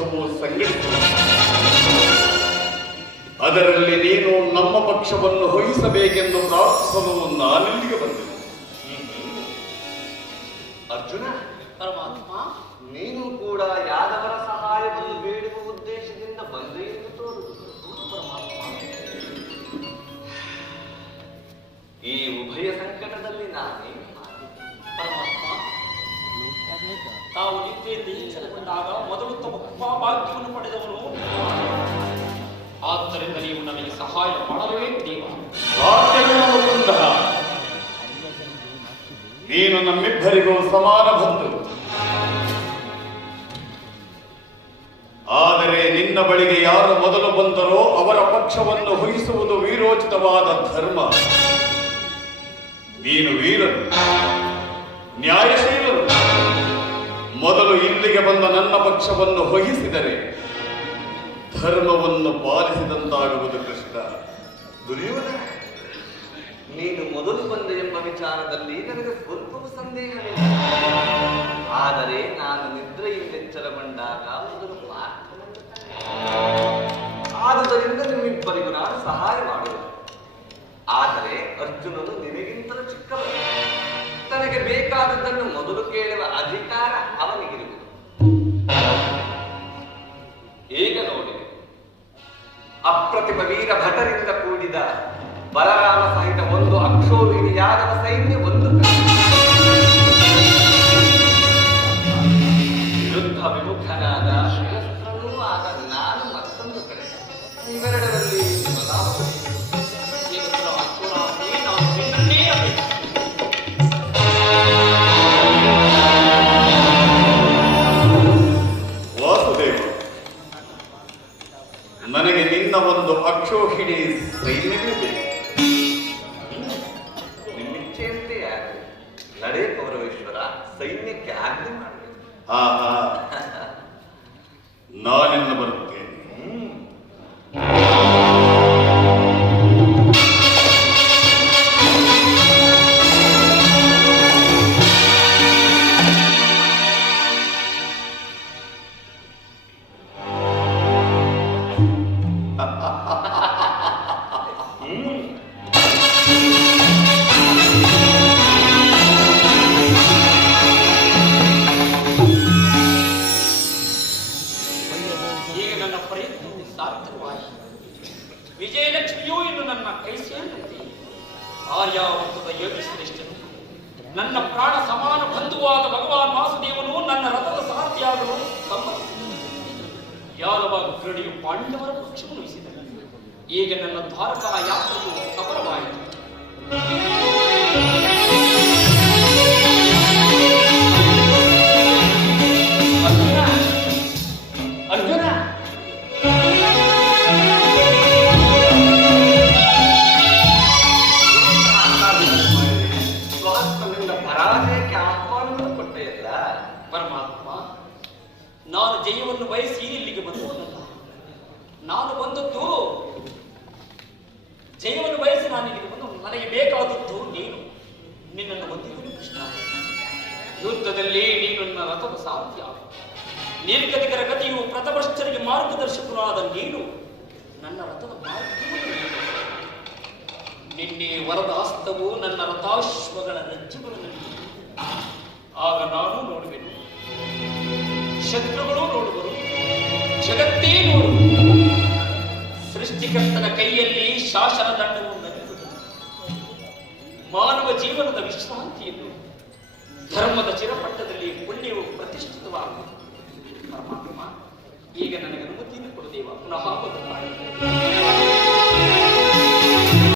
ನಮಗೆ ಸಂಘಟಿಸಿತು ಅದರಲ್ಲಿ ನೀನು ನಮ್ಮ ಪಕ್ಷವನ್ನು ವಹಿಸಬೇಕೆಂದು ಪ್ರಾರ್ಥಿಸಲು ನಾನಿಲ್ಲಿಗೆ ಬಂದೆ ಅರ್ಜುನ ಪರಮಾತ್ಮ. ನೀನು ಕೂಡ ಯಾದವರ ಎಚ್ಚರಗೊಂಡಾಗ ಮೊದಲು ತಮ್ಮ ಭಾಗ್ಯವನ್ನು ಪಡೆದವನು. ಆದ್ದರಿಂದ ನೀವು ನನಗೆ ಸಹಾಯ ಮಾಡಲೇ. ನೀನು ನಮ್ಮಿಬ್ಬರಿಗೂ ಸಮಾನ ಬಂದು ಆದರೆ ನಿನ್ನ ಬಳಿಗೆ ಯಾರು ಮೊದಲು ಬಂದರೋ ಅವರ ಪಕ್ಷವನ್ನು ವಹಿಸುವುದು ವೀರೋಚಿತವಾದ ಧರ್ಮ. ನೀನು ವೀರರು ನ್ಯಾಯಶೀಲರು ಮೊದಲು ಇಲ್ಲಿಗೆ ಬಂದ ನನ್ನ ಪಕ್ಷವನ್ನು ವಹಿಸಿದರೆ ಧರ್ಮವನ್ನು ಪಾಲಿಸಿದಂತಾಗುವುದು ಕೃಷ್ಣ. ದುರ್ಯೋಧನ, ನೀನು ಮೊದಲು ಬಂದೆ ಎಂಬ ವಿಚಾರದಲ್ಲಿ ನನಗೆ ಸ್ವಲ್ಪವೂ ಸಂದೇಹವಿಲ್ಲ. ಆದರೆ ನಾನು ನಿದ್ರೆಯಿಂದ ಎಚ್ಚರಗೊಂಡಾಗ ಮೊದಲು ಆದುದರಿಂದ ನಿಮ್ಮಿಬ್ಬರಿಗೂ ನಾನು ಸಹಾಯ ಮಾಡುವೆ ಆದರೆ ಅರ್ಜುನನು ನಿನಗಿಂತಲೂ ಚಿಕ್ಕವನು. ತನಗೆ ಬೇಕಾದದ್ದನ್ನು ಮೊದಲು ಕೇಳುವ ಬಲರಾಮ ಸಹಿತ ಒಂದು ಅಕ್ಷೋಭಿಣಿ ಯಾದವ ಸೈನ್ಯ ಒಂದು. ಯುದ್ಧ ವಿಮುಖನಾದ ಶಿರಸ್ತ್ರನೂ ಆದ ನಾನು ಮತ್ತೊಂದು ಕಡೆ. ಇವೆರಡರಲ್ಲಿ ನನಗೆ ನಿನ್ನ ಒಂದು ಅಕ್ಷೋಹಿಣಿ ಸೈನ್ಯವೇ ಬೇಕು. ಸೈನ್ಯಕ್ಕೆ ಆಗ್ಲಿ ಮಾಡಬೇಕು. ಆ ನಾನಿನ್ನ ಇನ್ನು ನನ್ನ ಕೈ ಸೇರಿದಂತೆ ಆರ್ಯಾವರ್ತದ ಯೋಗಿ ಶ್ರೇಷ್ಠನು ನನ್ನ ಪ್ರಾಣ ಸಮಾನ ಬಂಧುವಾದ ಭಗವಾನ್ ವಾಸುದೇವನು ನನ್ನ ರಥದ ಸಮ್ಮತಿಸಿದನು ಯಾದವ ಕ್ರೀಡೆಯು ಪಾಂಡವರ ಪಕ್ಷವನ್ನು ವಹಿಸಿದನು. ಈಗ ನನ್ನ ದ್ವಾರಕಾ ಯಾತ್ರೆಯು ಸಫಲವಾಯಿತು. ಪರಮಾತ್ಮ ನಾನು ಜಯವನ್ನು ಬಯಸಿ ಇಲ್ಲಿಗೆ ಬಂದವನಲ್ಲ. ನಾನು ಬಂದದ್ದು ಜಯವನ್ನು ಬಯಸಿ ನಾನು ಇಲ್ಲಿಗೆ ಬಂದು ನನಗೆ ಬೇಕಾದದ್ದು ನೀನು. ನಿನ್ನನ್ನು ಬಂದಿದ್ದು ಕೃಷ್ಣ. ಯುದ್ಧದಲ್ಲಿ ನೀನು ನನ್ನ ರಥದ ಸಾಧ್ಯ. ನಿರ್ಗತಿಕರ ಗತಿಯು ಪ್ರಥಮಶ್ಚರಿಗೆ ಮಾರ್ಗದರ್ಶಕನಾದ ನೀನು ನನ್ನ ರಥದ. ನಿನ್ನೆ ವರದ ಹಸ್ತವು ನನ್ನ ರಥಾಶ್ವಗಳ ರಜ್ಜುಗಳನ್ನು ಆಗ ನಾನು ನೋಡುವೆನು. ಶತ್ರುಗಳು ನೋಡುವರು. ಜಗತ್ತೇ ನೋಡುವುದು. ಸೃಷ್ಟಿಕರ್ತನ ಕೈಯಲ್ಲಿ ಶಾಸನ ದಂಡವು ಮಾನವ ಜೀವನದ ವಿಶ್ರಾಂತಿಯನ್ನು ಧರ್ಮದ ಚಿರಪಟ್ಟದಲ್ಲಿ ಪುಣ್ಯವು ಪ್ರತಿಷ್ಠಿತವಾಗುವುದು. ಪರಮಾತ್ಮ, ಈಗ ನನಗೆ ಅನುಮತಿಯನ್ನು ಕೊಡುದೇವ ಪುನಃ ಬಂದು